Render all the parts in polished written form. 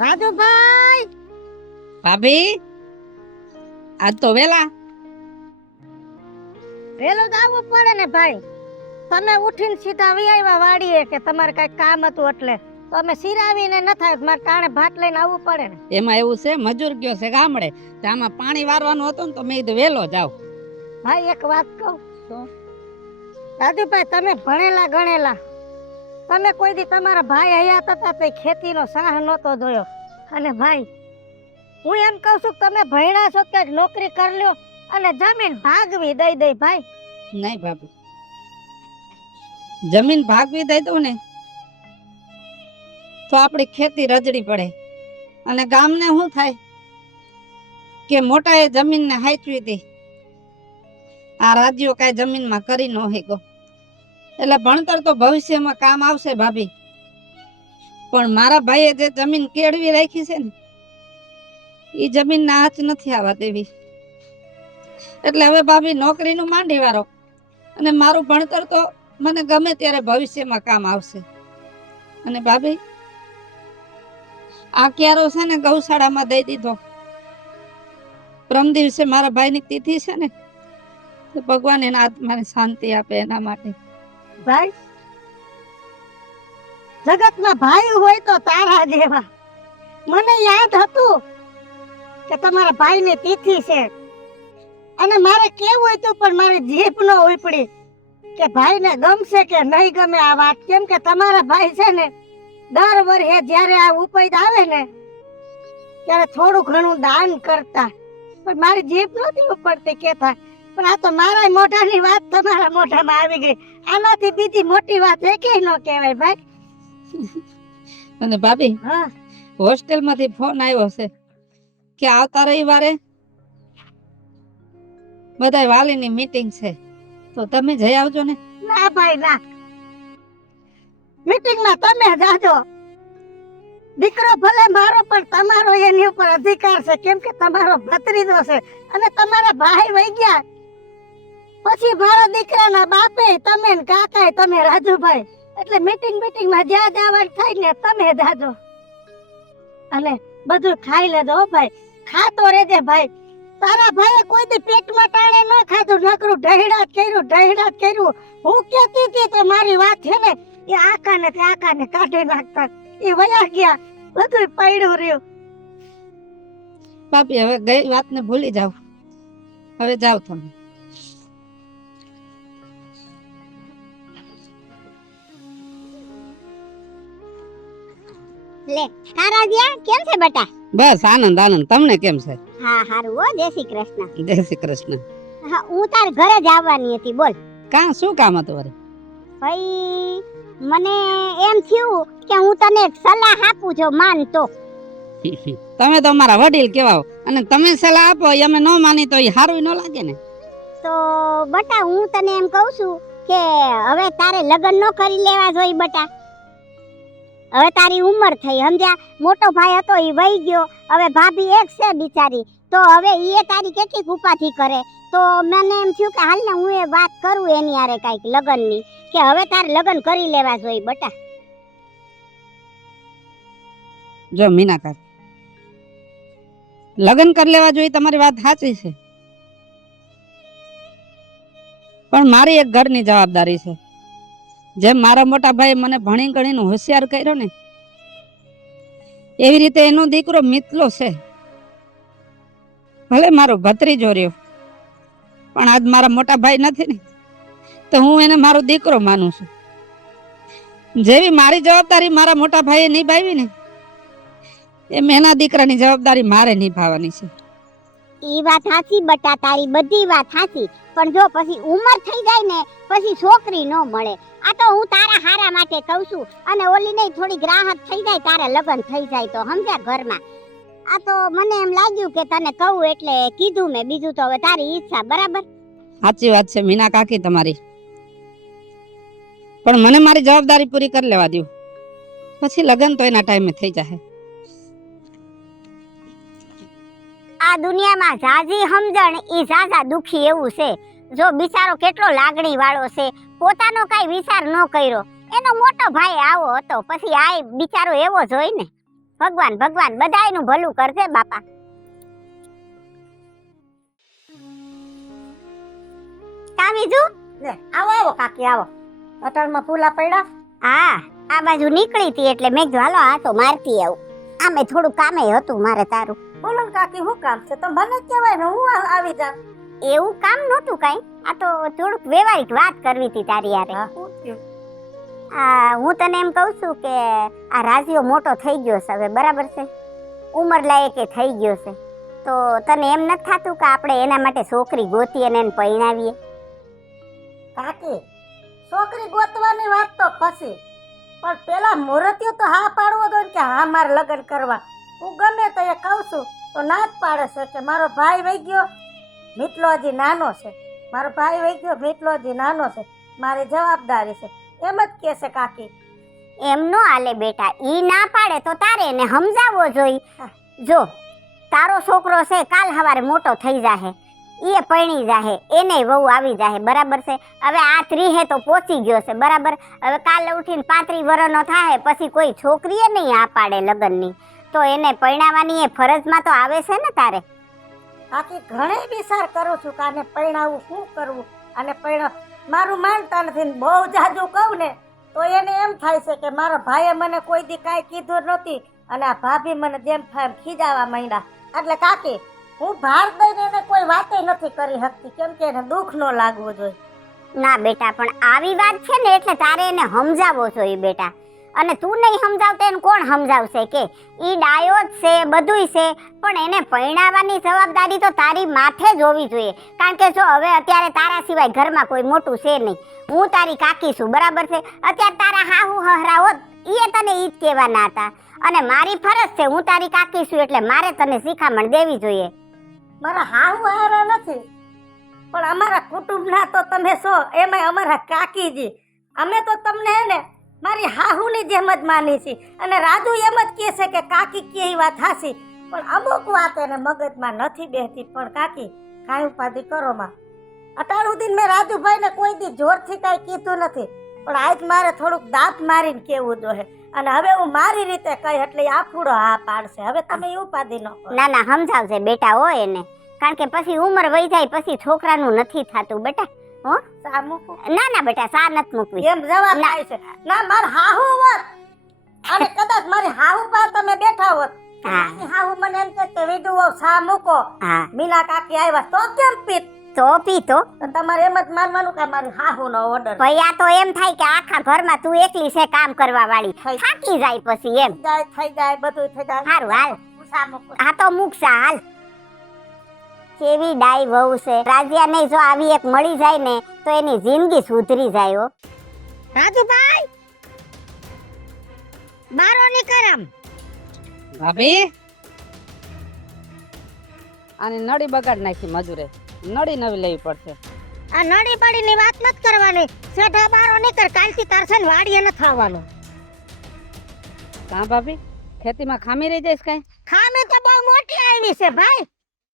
રાજુભાઈ ભાભી આજ તો વેલા વેલું જ આવવું પડે ને ભાઈ. તમે ઉઠીને સીધા વી આવ્યા વાડીએ કે તમારે કઈ કામ હતું એટલે તો અમે સિરાવીને ન થાય મારે કાણે ભાત લઈને આવવું પડે ને. એમાં એવું છે મજૂર ગયો છે ગામડે તો આમાં પાણી વારવાનું હતું ને તો મેં કીધું વેલો જાવ. ભાઈ એક વાત કહું રાજુભાઈ, તમે ભણેલા ગણેલા, તમે કોઈ દી તમારા ભાઈ હયાત હતા તો ખેતીનો સાહ નહોતો જોયો. અને ભાઈ હું એમ કહું છું કે તમે ભણ્યા છો કે નોકરી કરી લ્યો અને જમીન ભાગવી દઈ દઈ ભાઈ. નહીં ભાભી, જમીન ભાગવી દઈ દઉં ને તો આપણી ખેતી રજડી પડે અને ગામને શું થાય કે મોટાએ જમીનને હાચવી હતી, આ રાજ્યો કાંઈ જમીનમાં કરી ન શકો. એટલે ભણતર તો ભવિષ્યમાં કામ આવશે ભાભી, પણ મારા ભાઈએ જે જમીન કેળવી રાખી છે ને એ જમીનના આંચ નથી આવવા દેવી. એટલે હવે ભાભી નોકરીનું માંડી વારો અને મારું ભણતર તો મને ગમે ત્યારે ભવિષ્યમાં કામ આવશે. અને ભાભી આ ક્યારો છે ને ગૌશાળામાં દઈ દીધો. પ્રમ દિવસે મારા ભાઈની તિથિ છે ને તો ભગવાન એના આત્માને શાંતિ આપે એના માટે. ભાઈ જગતમાં ભાઈ હોય તો તારા જેવા. મને યાદ હતું કે તમારા ભાઈની તિથિ છે અને મારે કેવું હતું પણ મારી જીભ ન ઉપડી કે ભાઈને ગમશે કે નહીં ગમે આ વાત. કેમ કે તમારા ભાઈ છે ને દર વર્ષે જ્યારે આ ઉપૈદ આવે ને ત્યારે થોડું ઘણું દાન કરતા, પણ મારી જીભ નહોતી ઉપડતી કેતા. પણ આ તો મારા મોઢાની વાત તમારા મોઢામાં આવી ગઈ. આનાથી બીજી મોટી વાત એકેય ન કહેવાય ભાઈ. અને ભાભી હા, હોસ્ટેલમાંથી ફોન આવ્યો છે કે આવતા રવિવારે બધાય વાલીની મીટિંગ છે તો તમે જઈ આવજો ને. ના ભાઈ ના, મીટિંગમાં તમે જાજો. દીકરો ભલે મારો પણ તમારો એની ઉપર અધિકાર છે, કેમ કે તમારો ભત્રીજો છે અને તમારા ભાઈ વહી ગયા પછી મારા દીકરાના બાપે તમે ને કાકાએ તમે રાજુભાઈ, એટલે મીટિંગમાં જ્યાં જવાનું થાય ને તમે જાજો અને બધું ખાઈ લેજો હો ભાઈ. ખાતો રહેજે ભાઈ. તારા ભાઈએ કોઈ દી પેટમાં ટાણે ન ખાધું, નકરું ઢહેડા જ કર્યું. હું કહેતી હતી તો મારી વાત છે ને એ આકાને કાઢી નાખતા, એ વયા ગયા, બધું પડ્યું રહ્યું. ભાભી હવે ગઈ વાતને ભૂલી જાવ, હવે જાવ તમે. લે તારા જ્યાં કેમ છે બટા? બસ આનંદ આનંદ. તમને કેમ છે? હા હારું હો. જય શ્રી કૃષ્ણ. જય શ્રી કૃષ્ણ. હા, હું તાર ઘરે જ આવવાની હતી. બોલ. કાં શું કામ હતું વરે? ભાઈ મને એમ થયું કે હું તને એક સલાહ આપું છું, માન તો. તમે તો અમારા વડીલ કહેવાઓ અને તમે સલાહ આપો અમે ન માની તો એ સારું ન લાગે ને. તો બટા હું તને એમ કહું છું કે હવે તારે લગ્ન ન કરી લેવા જોઈએ બટા. હવે તારી ઉંમર થઈ, સમજ્યા? મોટો ભાઈ હતો એ વહી ગયો, હવે ભાભી એક છે બિચારી, તો હવે એ તારી કેટલીક ઉપાથી કરે. તો મને એમ થયું કે હાલ ને હું એ વાત કરું એની હારે કાંઈક લગ્નની, કે હવે તારે લગ્ન કરી લેવા જોઈએ બટા. જો મીના કાકી, લગ્ન કરી લેવા જોઈએ તમારી વાત સાચી છે, પણ મારી એક ઘરની જવાબદારી છે. જેમ મારા મોટા ભાઈ મને ભણી ગણીને હોશિયાર કર્યો ને એવી રીતે એનો દીકરો મિતલો છે. ભલે મારો ભત્રીજો રહ્યો પણ આજ મારા મોટા ભાઈ નથી ને તો હું એને મારો દીકરો માનું છું. જેવી મારી જવાબદારી મારા મોટા ભાઈએ નિભાવી ને એમ એના દીકરાની જવાબદારી મારે નિભાવવાની છે. ઈ વાત સાચી બટા, તારી બધી વાત સાચી, પણ જો પછી ઉંમર થઈ જાય ને પછી છોકરી ન મળે. આ તો હું તારા હારા માટે કહું છું. અને ઓલી નહીં થોડી રાહત થઈ જાય, તારા લગ્ન થઈ જાય તો, સમજ્યા? ઘરમાં આ તો મને એમ લાગ્યું કે તને કહું એટલે કીધું મેં. બીજું તો હવે તારી ઈચ્છા. બરાબર? સાચી વાત છે મીના કાકી તમારી, પણ મને મારી જવાબદારી પૂરી કરી લેવા દો, પછી લગ્ન તો એના ટાઈમે થઈ જાય. આ દુનિયામાં જાજી સમજણ ઈ જાજા દુખી એવું છે. જો બિચારો કેટલો લાગણી વાળો છે, પોતાનો કઈ વિચાર ન કર્યો. એનો મોટો ભાઈ આવો હતો, પછી આ બિચારો એવો જ હોય ને. ભગવાન ભગવાન બધાયનું ભલું કરશે બાપા. કા બીજું? લે આવો આવો કાકી આવો. અટણમાં ફૂલા પડ્યા. હા, આ બાજુ નીકળી હતી એટલે મેં કીધું હાલો આટો મારતી આવું. આમે થોડું કામે હતું મારે તારું. બોલો ને કાકી શું કામ છે? તો મને જ કહેવાય ને હું આવી જાઉં. એવું કામ નહોતું કાંઈ, આ તો થોડુંક વ્યવહારિક વાત કરવી હતી તારી યારે. હા શું થયું? હું તને એમ કહું છું કે આ રાજીઓ મોટો થઈ ગયો છે હવે, બરાબર છે? ઉંમર લાયકે થઈ ગયો છે, તો તને એમ નથી થતું કે આપણે એના માટે છોકરી ગોતી અને એને પરણાવીએ? કાકી છોકરી ગોતવાની વાત તો પછી, પણ પેલા મુહૂર્તિયો તો હા પાડવો દો ને કે હા મારે લગ્ન કરવા. હું ગમે તો એ કહું છું તો ના જ પાડે છે કે મારો ભાઈ વહી ગયો, મીટલો હજી નાનો છે, મારો ભાઈ વહી ગયો, મીટલો હજી નાનો છે, મારી જવાબદારી છે, એમ જ કહે છે કાકી. એમ નો હાલે બેટા, ઈ ના પાડે તો તારે એને સમજાવવો જોઈએ. જો તારો છોકરો છે કાલ સવારે મોટો થઈ જાહે, એ પરણી જાહે, એને વહુ આવી જાહે, બરાબર છે? હવે આ 30 તો પહોંચી ગયો છે, બરાબર? હવે કાલે ઉઠીને 35 વર્ષનો થાય પછી કોઈ છોકરીએ નહીં આ પાડે લગ્નની, તો એને પરણાવવાની એ ફરજમાં તો આવે છે ને તારે. કાકી ઘણે વિચાર કરું છું કે આને પરણાવવું શું કરવું, અને મારું માનતા નથી ને બહુ જાજુ કહું ને તો એને એમ થાય છે કે મારા ભાઈએ મને કોઈ દી કાંઈ કીધું નહોતી અને આ ભાભી મને જેમ થાય એમ ખીજાવા માંડ્યા. એટલે કાકી હું ભાર દઈને એને કોઈ વાતે નથી કરી શકતી, કેમ કે એને દુઃખ ન લાગવું જોઈએ. ના બેટા, પણ આવી વાત છે ને એટલે તારે એને સમજાવવો જોઈએ બેટા. અને તું નહીં સમજાવતો એને કોણ સમજાવશે? કે ઈ ડાયો જ છે, બધુંય છે, પણ એને પરણાવવાની જવાબદારી તો તારી માથે જ હોવી જોઈએ. કારણ કે જો હવે અત્યારે તારા સિવાય ઘરમાં કોઈ મોટું છે નહીં, હું તારી કાકી છું, બરાબર છે? અત્યારે તારા હાહુ હહરા હોત એ તને ઈ જ કહેવાના હતા, અને મારી ફરજ છે, હું તારી કાકી છું એટલે મારે તને શિખામણ દેવી જોઈએ. મારા હાહુ હારા નથી, પણ અમારા કુટુંબના તો તમે છો, એમાં અમારા કાકીજી, અમે તો તમને હે ને મારી હાહુની જેમ જ માની છે. અને રાજુ એમ જ કહે છે કે કાકી કે એ વાત હાસી, પણ અમુક વાત એને મગજમાં નથી બેસતી. પણ કાકી કાંઈ ઉપાધિ કરો માં, અટાણ સુધી મેં રાજુભાઈને કોઈ દી જોરથી કાંઈ કીધું નથી, પણ આજ મારે થોડુંક દાંત મારીને કહેવું જોઈએ. અને હવે હું મારી રીતે કહી એટલે આફુડો હા પાડશે. હવે તમે એ ઉપાધિ ન કરો. ના ના, સમજાવજે બેટા હોય એને, કારણ કે પછી ઉંમર વહી જાય પછી છોકરાનું નથી થતું બેટા. હો સા મૂકું? ના ના બેટા, સા નથી મૂકવી. એમ જવાબ થાય છે. ના માર હાહુ હોત અને કદાચ મારી હાહુ પાસે તમે બેઠા હોત, મારી હાહુ મને એમ કે વિધુ વહુ સા મૂકો, હા મીના કાકી આવ્યા તો કેમ પીત? તો પીતો તમારે એમ જ માનવાનું કે મારી હાહુનો ઓર્ડર. ભાઈ આ તો એમ થાય કે આખા ઘરમાં તું એકલી છે કામ કરવા વાળી, થાકી જાય પછી એમ. થઈ જાય બધું થઈ જાય. સારું હાલ, સા મૂકો. હા તો મૂકશા હાલ. કેવી ડાઈ વહુ છે રાજીયાને, જો આવી એક મળી જાય ને તો એની જિંદગી સુધરી જાય. હો રાજુભાઈ બારો નીકળમ. ભાભી આની નળી બગાડ નાખી મજૂરે, નળી નવી લેવી પડશે. આ નડી પડીની વાત નથી કરવાની, સેઠા બારો નીકળ, કાલથી તારસે ને વાડીએ ન થવાનું. કાં ભાભી ખેતીમાં ખામી રહી જઈશ કાંઈ? ખામી તો બહુ મોટી આવી છે ભાઈ,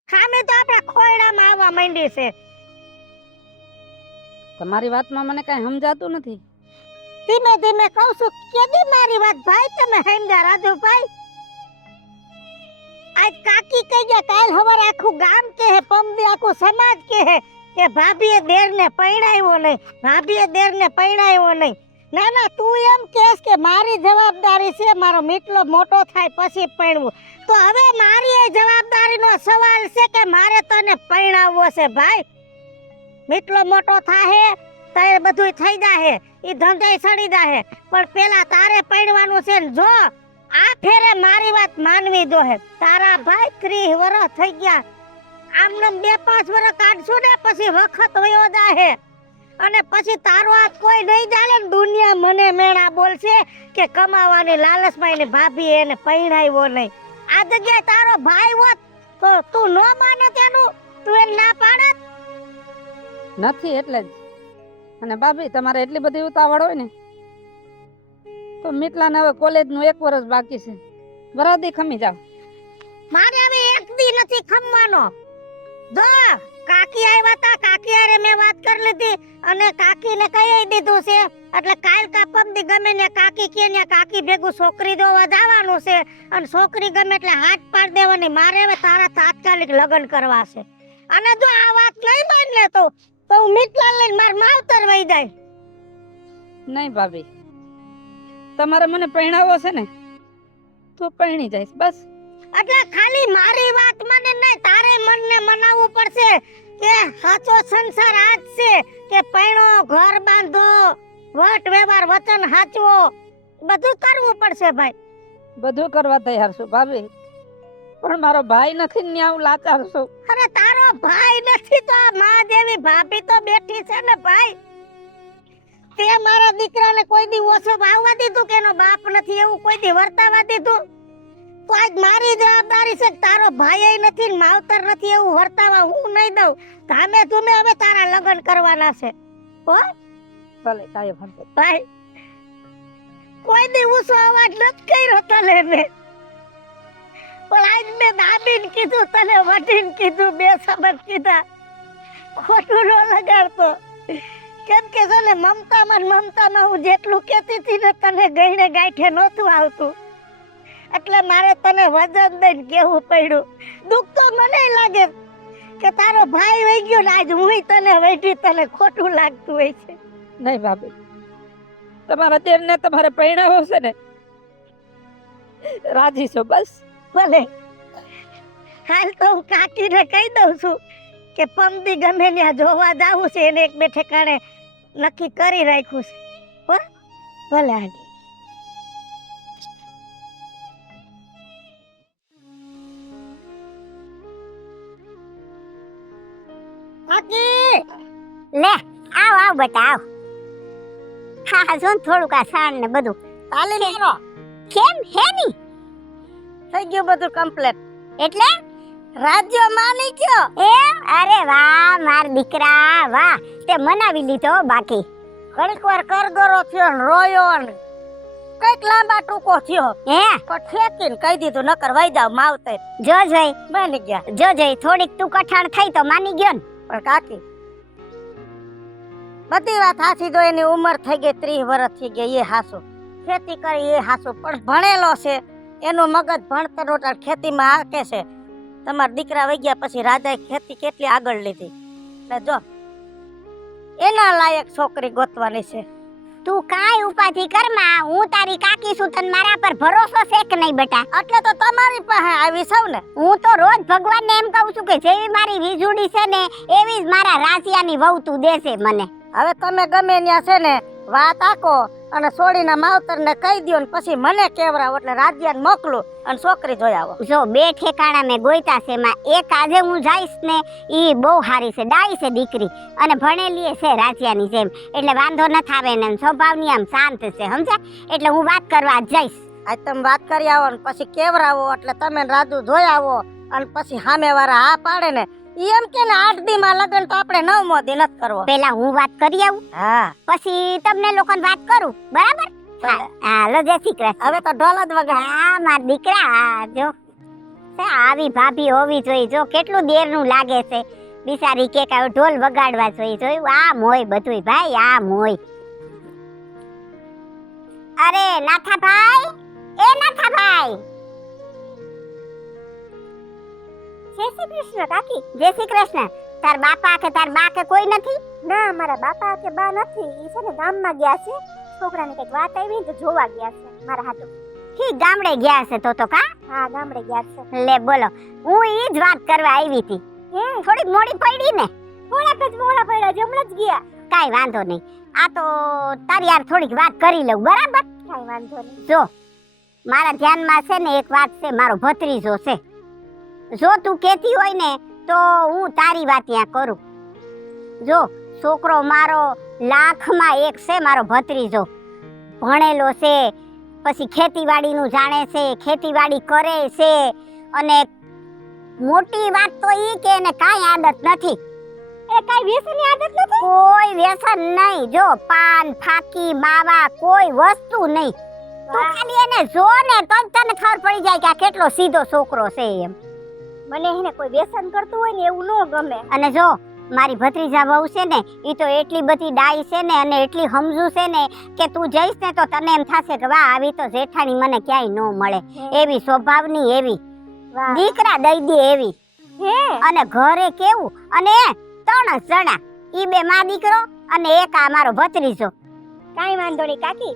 ખામી તો આપણા ખોયડામાં આવવા માંડી છે. તમારી વાતમાં મને કાંઈ સમજાતું નથી. ધીમે ધીમે કહું છું, કેદી મારી વાત ભાઈ તમે સમજા રાજુભાઈ? આજ કાકી કહી ગયા, કાલ હવારે આખું ગામ કહે, પમદી આખું સમાજ કહે કે ભાભીએ દેરને પરણાવ્યો નહીં, ભાભીએ દેરને પરણાવ્યો નહીં. ના ના, તું એમ કહેશ કે મારી જવાબદારી છે, મારો મીટલો મોટો થાય પછી પરણવું, તો હવે મારી એ જવાબદારીનો સવાલ છે કે મારે તને પરણાવવો છે ભાઈ. મીટલો મોટો થાહે તારે બધું થઈ જાહે, ઈ ધંધાય સડી જાહે, પણ પેલા તારે પરણવાનું છે ને. જો આ ફેરે મારી વાત માનવી દોહે, તારા ભાઈ 30 વર્ષ થઈ ગયા, આમને 2-5 વર્ષ કાઢશું ને પછી વખત વયો જાહે, અને પછી તારો હાથ કોઈ નહીં જાણે ને દુનિયા મને મેણા બોલશે કે કમાવાની લાલચમાં ને ભાભી એને પરણાવ્યો નહીં. આ જગ્યાએ તારો ભાઈ હોત તો તું ન માનત એનું, તું એને ના પાડત? નથી એટલે જ. અને ભાભી તમારે એટલી બધી ઉતાવળ હોય ને તો મીટલાને હવે કોલેજનું 1 વર્ષ બાકી છે, બરાબર ખમી જાવ. મારે હવે એક દી નથી ખમવાનો. જો કાકી આવ્યા તા, કાકી હારે મેં વાત કરી લીધી અને કાકીને કહી દીધું છે એટલે કાલ કા પમદી ગમે ને કાકી કે ને કાકી ભેગું છોકરી જોવા જવાનું છે અને છોકરી ગમે એટલે હાથ પાડ દેવાની. મારે હવે તારા તાત્કાલિક લગ્ન કરવા છે અને જો આ વાત નહીં માન લે તો હું મીઠલાલ લઈને માર માવતર વઈ જાય. નહીં ભાભી, તમારે મને પરણાવો છે ને તો પરણી જઈશ બસ. એટલે ખાલી મારી વાત મને નહીં, તારે મનને મનાવવું પડશે કે સાચો સંસાર આજ છે કે પૈણો, ઘર બાંધો, વટ વ્યવહાર વચન સાચવો, બધું કરવું પડશે ભાઈ. બધું કરવા તૈયાર છું ભાભી, પણ મારો ભાઈ નથી ને હું લાચાર છું. અરે તારો ભાઈ નથી તો આ માં જેવી ભાભી તો બેઠી છે ને ભાઈ. તે મારા દીકરાને કોઈ દી ઓછો વાવવા દીધું કે એનો બાપ નથી એવું કોઈ દી વર્તાવા દીધું? તો આજ મારી જવાબદારી છે કે તારો ભાઈ નથી ને માવતર નથી એવું વર્તાવા હું નહીં દઉં. ધામે ધૂમે હવે તારા લગ્ન કરવાના છે હો. ભલે કાંઈ વાંધો નહીં. ભાઈ કોઈ દી ઊંચો અવાજ નથી કર્યો તને મેં, પણ આજ મેં દાબીને કીધું, તને વટીને કીધું, બે શબ્દ કીધા. ખોટું ન લગાડતો, કેમ કે તને મમતામાં હું જેટલું કહેતી હતી ને તને ગઈને ગાંઠે નહોતું આવતું એટલે મારે તને વજન દઈને કહેવું પડ્યું. દુઃખ તો મને લાગે કે તારો ભાઈ વહી ગયો ને આજ હું તને વૈઠી, તને ખોટું લાગતું હોય છે. નહીં ભાભી, તમારા દેરને તમારે પરણાવો છે ને રાજી છો બસ. ભલે હાલ તો હું કાકીને કહી દઉં છું કે પમદી ગમે ત્યાં જોવા જાવું છે એને એક બે ઠેકાણે નક્કી કરી રાખ્યું છે હો. ભલે આંટી. કાકી લે આવ બેટા આવ. હા જો ને થોડુંક આ સાણ ને બધું તાલી મારો કેમ હે ની થઈ ગયું બધું કમ્પ્લીટ. એટલે રાજ્ય માની ગયો એમ? અરે વાહ માર દીકરા વાહ, તે મનાવી લીધો બાકી. ઘણીક વાર કરગરો થયો ને રોયો ને કઈક લાંબા ટૂંકો થયો હે પણ ઠેકીને કહી દીધું નકર વઈ જાવ માવતર. જો જોઈ માની ગયા. જો જોઈ થોડીક તું કઠાણ થઈ તો માની ગયો ને. પણ કાકી બધી વાત હાચી, જો એની ઉંમર થઈ ગઈ 30 વર્ષ થઈ ગયા એ હાસુ, ખેતી કરી એ હાસુ, પણ ભણેલો છે એનું મગજ ભણતર રોટાળ ખેતીમાં હાકે છે. તમારા દીકરા વઈ ગયા પછી રાજાએ ખેતી કેટલી આગળ લીધી એટલે જો એના લાયક છોકરી ગોતવાની છે. તું કાઈ ઉપાધિ કરમાં, હું તારી કાકી છું, તને મારા પર ભરોસો છે કે નહીં બેટા? એટલે તો તમારી પાસે આવી સૌ ને. હું તો રોજ ભગવાનને એમ કહું છું કે જેવી મારી વીજુડી છે ને એવી જ મારા રાસિયાની વહુ તું દેશે મને. હવે તમે ગમે ત્યાં છે ને વાત આકો અને છોડીના માવતરને કહી દો ને પછી મને કેવરાવો એટલે રાજ્યાને મોકલું અને છોકરી જોઈ આવો. જો બે ઠેકાણા મેં ગોઈતા છે, એમાં એક આજે હું જઈશ ને ઈ બહુ સારી છે, ડાઈ છે દીકરી અને ભણેલી છે રાજ્યાની જેમ, એટલે વાંધો ન થાવે ને સ્વભાવની આમ શાંત છે સમજ્યા, એટલે હું વાત કરવા જઈશ. આજ તમે વાત કરી આવો ને પછી કેવરાવો એટલે તમે રાજુ જોઈ આવો અને પછી સામે વાળા હા પાડે ને એમ કે 8 દી માં લગન તો આપણે 9મો દી નથી કરવો. પેલા હું વાત કરી આવું, હા પછી તમને લોકોને વાત કરું બરાબર? હાલો જય શ્રી કૃષ્ણ. હવે તો ઢોલ જ વગાડ. હા માર દીકરા હા જો આવી ભાભી હોવી જોઈએ, જો કેટલું દેરનું લાગે છે બિચારી કે કાવ ઢોલ વગાડવા જોઈએ. જોયું આમ હોય બધુંય ભાઈ, આમ હોય. અરે નાથાભાઈ, એ નાથાભાઈ. જય શ્રી કૃષ્ણ કાકી. જય શ્રી કૃષ્ણ. તાર બાપા કે તાર બા કે કોઈ નથી? ના મારા બાપા કે બા નથી, ઈ છે ને ગામમાં ગયા છે, છોકરાને કઈક વાત આવી તો જોવા ગયા છે મારા હાટુ. હી ગામડે ગયા છે તો કા? હા ગામડે ગયા છે. લે બોલો, હું ઈ જ વાત કરવા આવી હતી. થોડીક મોડી પડી ને? થોડાક જ મોડા પડ્યા, હમણાં જ ગયા. કાઈ વાંધો નહીં, આ તો તારી યાર થોડીક વાત કરી લઉં બરાબર? કાઈ વાંધો નહીં. જો મારા ધ્યાનમાં છે ને એક વાત છે, મારો ભત્રીજો છે. જો તું કહેતી હોય ને તો હું તારી વાત ત્યાં કરું. જો છોકરો મારો લાખમાં એક છે, મારો ભત્રીજો ભણેલો છે, પછી ખેતીવાડીનું જાણે છે, ખેતીવાડી કરે છે અને મોટી વાત તો ઈ કે એને કાંઈ આદત નથી. એ કાઈ વ્યસનની આદત નથી? કોઈ વ્યસન નહીં. જો પાન ફાકી માવા કોઈ વસ્તુ નહીં. તું ખાલી એને જો ને તો જ તને ખબર પડી જાય કે આ કેટલો સીધો છોકરો છે એમ. મને એને કોઈ વ્યસન કરતું હોય ને એવું ન ગમે. અને જો મારી ભત્રીજા વહુ છે ને ઈ તો એટલી બધી ડાઈ છે ને અને એટલી સમજુ છે ને કે તું જઈશ ને તો તને એમ થશે કે વાહ આવી તો જેઠાણી મને ક્યાંય ન મળે. એવી સ્વભાવની, એવી વાહ. દીકરા દઈ દે એવી. હે અને ઘરે કેવું, અને 3 જણા, ઈ 2 માં દીકરો અને એક આ મારો ભત્રીજો. કાંઈ વાંધો નહીં કાકી,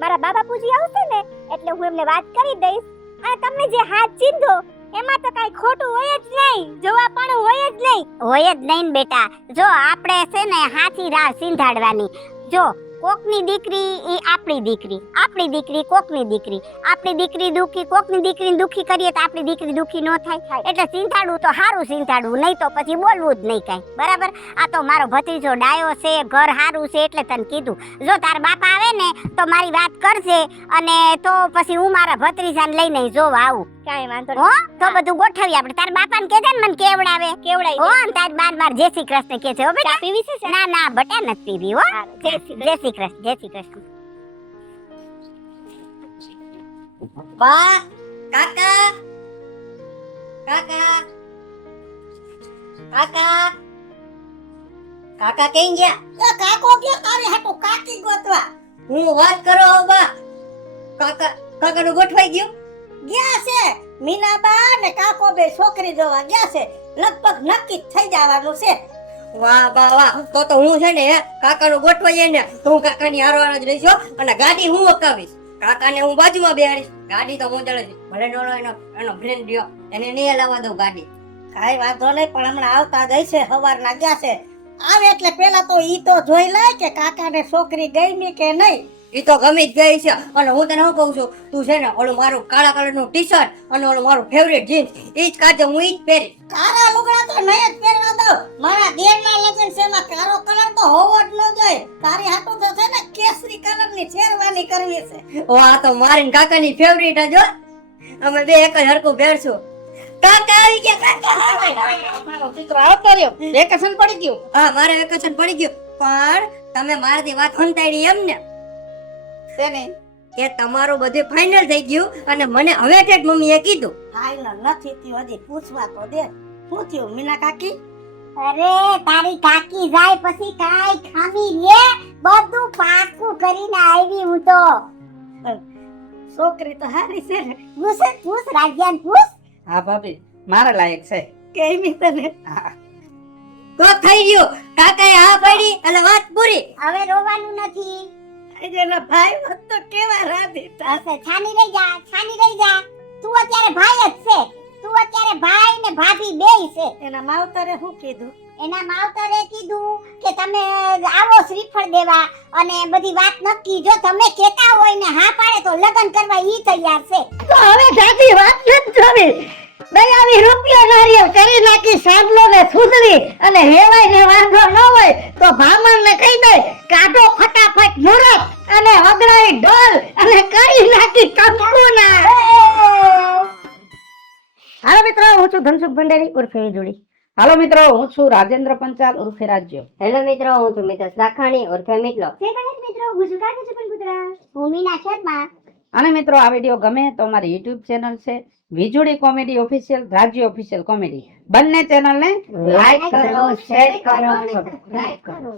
મારા બા બાપુજી આવશે ને એટલે હું એમને વાત કરી દઈશ. અને તમે જે હાથ ચીંધો એમાં તો કાંઈ ખોટું હોય જ નહીં, જોવા પણ હોય જ નહીં. હોય જ નહીં ને બેટા. જો આપણે છે ને હાથી રાહ સિંધાડવાની. જો કોકની દીકરી ઈ આપણી દીકરી, આપણી દીકરી કોકની દીકરી, આપણી દીકરી દુખી, કોકની દીકરીને દુખી કરીએ તો આપણી દીકરી દુખી ન થાય. એટલે સિંધાડવું તો સારું સિંધાડવું, નહીં તો પછી બોલવું જ નહીં કાંઈ. બરાબર? આ તો મારો ભત્રીજો ડાયો છે, ઘર સારું છે એટલે તને કીધું. જો તારા બાપા આવે ને તો મારી વાત કરશે અને તો પછી હું મારા ભત્રીજાને લઈને જોવા આવું. કાંઈ વાંધો હો તો બધું ગોઠવીએ આપણે. તારા બાપાને કહેજે ને મને કેવડાવે. કેવડાવી હો અને તારી બાર જય શ્રી કૃષ્ણ કહે છે. હો બેટા પીવી છે? ના ના બટા નથી પીવી. હો જય શ્રી કૃષ્ણ, જય શ્રી કૃષ્ણ. બા, કાકા, કાકા, કાકા, કાકા કેમ ગયા? એ કાકો ગયો તારી હાટુ કાકી ગોતવા. હું વાત કરો બા. કાકાનું ગોઠવાઈ ગયું? ગયા છે. મીનાબા ને કાકો બે છોકરી જોવા ગયા છે. લગભગ નક્કી જ થઈ જવાનું છે. વાહ બા વાહ. તો હું છે ને કાકાનું ગોઠવાઈએ ને હું કાકાની હારવાના જ રહીશ અને ગાડી હું અકાવીશ. કાકાને હું બાજુમાં બેહાડીશ. ગાડી તો હું ચલાવીશ. ભલે ડોલો એનો ફ્રેન્ડ રહ્યો એને નહીં હલાવવા દઉં ગાડી. કાઈ વાંધો નહીં, પણ હમણાં આવતા જ હશે. સવારના ગયા છે. આવે એટલે પેલા તો ઈ તો જોઈ લે કે કાકાને છોકરી ગમી કે નહીં. ઈ તો ગમી જ ગઈ છે. અને હું તને શું કહું છું, તું છે ને ઓલું મારું કાળા કલરનું ટી-શર્ટ અને ઓલું મારું ફેવરેટ જીન્સ ઈ જ કાઢે, હું ઈ જ પહેરીશ. કાળા લુગડા તો નહીં જ પહેરવા દઉં. મારા દેરના લગ્ન છે એમાં કાળો કલર તો હોવો જ ન જોઈએ. તારી હાટુ તો છે ને કેસરી કલરની શેરવાની કરવી છે. ઓ આ તો મારી કાકાની ફેવરેટ જ હો. અમે બે એક જ હરખું પહેરશું. કાકા આવી ગયા. કાકા દીકરો આવતો રહ્યો, વેકેશન પડી ગયું. હા મારે વેકેશન પડી ગયું, પણ તમે મારાથી વાત સંતાડી એમ ને તેને કે તમારું બધું ફાઇનલ થઈ ગયું અને મને હવે જ મમ્મીએ કીધું. ફાઇનલ નથી થયું હજી, પૂછવા તો દે. શું થયું મીના કાકી? અરે તારી કાકી જાય પછી કાઈ ખામી રે, બધું પાકું કરીને આવી હું તો. છોકરી તો હારી છે ને? પૂછ રાજ્યાન પૂછ. હા ભાભી, મારા લાયક છે. કેમી તને? હા, તો થઈ ગયું. કાકાએ હા પાડી એટલે વાત પૂરી. હવે રોવાનું નથી. એના ભાઈ હોત તો કેવા રાધી હતા. બસ છાની રહી જા, છાની રહી જા. તું અત્યારે ભાઈ જ છે. તું અત્યારે ભાઈ ને ભાભી બેય છે. એના માવતરે શું કીધું? એના માવતરે કીધું કે તમે આવો શ્રીફળ દેવા અને બધી વાત નક્કી. જો તમે કહેતા હોય ને હા પાડે તો લગ્ન કરવા ઈ તૈયાર છે. તો હવે જાતી વાત નથી જોવી. દયાવી રૂપિયા નારિયેળ કરી નાખી સાંભળો ને સુધરી અને હેવાય ને વાંધો ન હોય તો ભામણ ને કહી દે કાઢો ફટાફટ મુરત અને વગડાઈ ઢોલ અને કરી નાખી કંકુના. હાલો મિત્રો, હું છું ધનસુખ ભંડારી ઉર્ફે જોડી. હાલો મિત્રો, હું છું રાજેન્દ્ર પંચાલ ઉર્ફે રાજ્યો. હેલો મિત્રો, હું છું મિતેશ લાખાણી ઉર્ફે મિતલો. મિત્રો ગુજરાત છે પણ ગુજરાત. હું મીના શર્મા. અને મિત્રો આ વિડીયો ગમે તો અમારી યુટ્યુબ ચેનલ છે વીજળી કોમેડી ઓફિશિયલ, રાજ્ય ઓફિશિયલ કોમેડી. બંને ચેનલને લાઈક કરો, શેર કરો અને સબસ્ક્રાઇબ કરો.